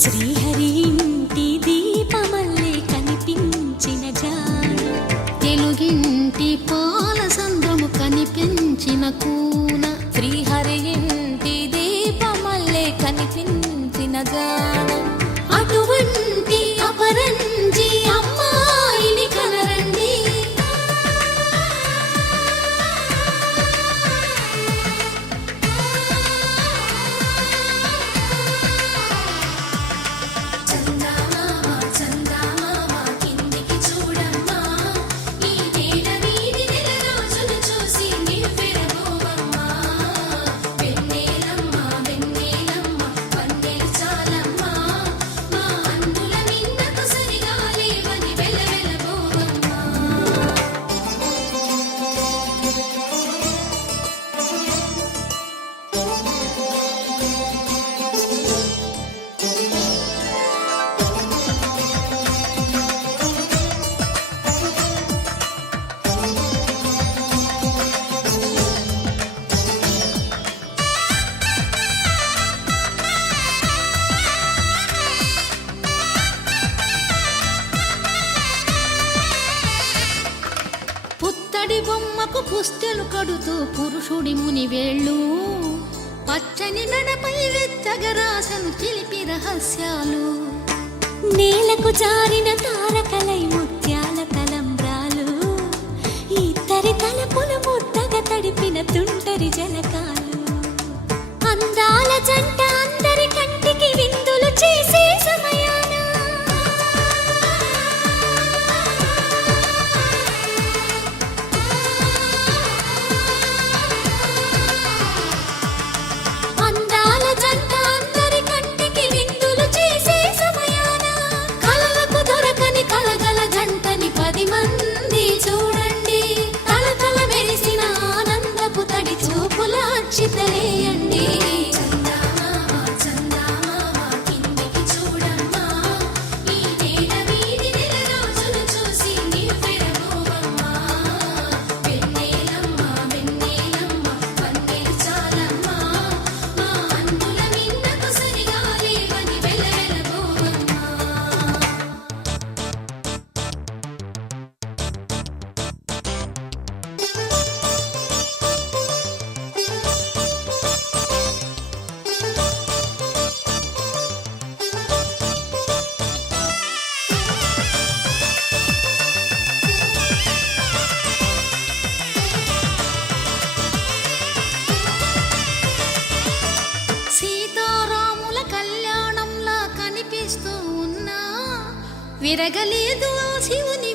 శ్రీహరి ఇంటి దీపమల్లే కనిపించిన జాన, తెలుగింటి పాల సంద్రము కనిపించిన కూన. శ్రీహరి ఇంటి దీపమల్లే కనిపించిన జాన, అటువంటి అపరంజి అమ్మాయిని కనరండి. చందమామ చందమామ కిందికి చూడమ్మా, ఈ నేల వీధి నెల రోజులు చూసి నివ్వెరబోవమ్మా. వెన్నెలమ్మ వెన్నెలమ్మ వన్నెలు చాలమ్మా, మా అందుల మిన్నకు సరిగా లేవని వెలవెలబోవమ్మా. పుత్తడి బొమ్మకు పుస్తెలు కడుతూ పురుషుడి ముని వేళ్ళు, పచ్చని మెడపై వెచ్చగరాసను చిలిపి రహస్యాలు. నేలకు జారిన తారకలై ముత్యాల తలంబ్రాలు, ఇద్దరి తలపులు ముద్దగా తడిపిన తుంటరి జలకాలు. అందాల జంట అందరి కంటికి విందులు చేసే సమయాన, అందాల జంట అందరి కంటికి విందులు చేసే సమయాన, కలలకు దొరకని కలగల జంటని 10 మంది చూడండి. తలతల మెరిసిన ఆనందపు తడి చూపుల అచ్చితలేయండి. చందమామ చందమామ కిందికి చూడమ్మా, ఈ నేల వీధి నెల రోజులు చూసి నివ్వెరబోవమ్మా. వెన్నెలమ్మ వెన్నెలమ్మ వన్నెలు చాలమ్మా, మా అందుల మిన్నకు సరిగా లేవని వెలవెలబోవమ్మా. సీతారాముల కళ్యాణంలా కనిపిస్తూ ఉన్నా, విరగలేదు ఆ శివుని